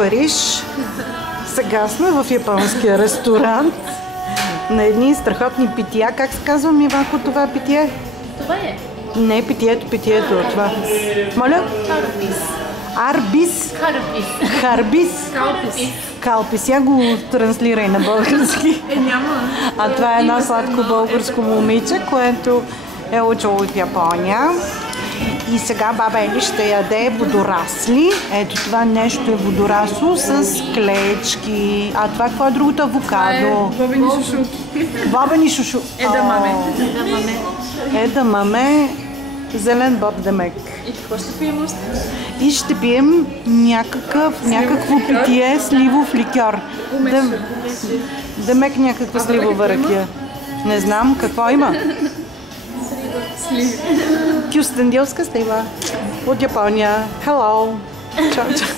Париж. Сега сме в японския ресторант на едни страхотни пития. Как се казва, Мивако, това питие? Това е. Не, питието. Това. Моля? Арбис. Харбис. Калпис. Я го транслирай на български. Няма. А това е едно сладко българско момиче, което е учило в Япония. И сега баба Ели ще яде водорасли. Ето това нещо е водорасло с клечки. А това какво е другото? Авокадо. Бобени шушуки. Бобени шушуки. Едамаме. Зелен боб демек. И какво ще пием още? И ще пием някакво питие, сливов ликьор. Демек някаква сливова ракия. Не знам какво има. Сливи. Кюстендилска слива от Япония. Hello! Чао, чао!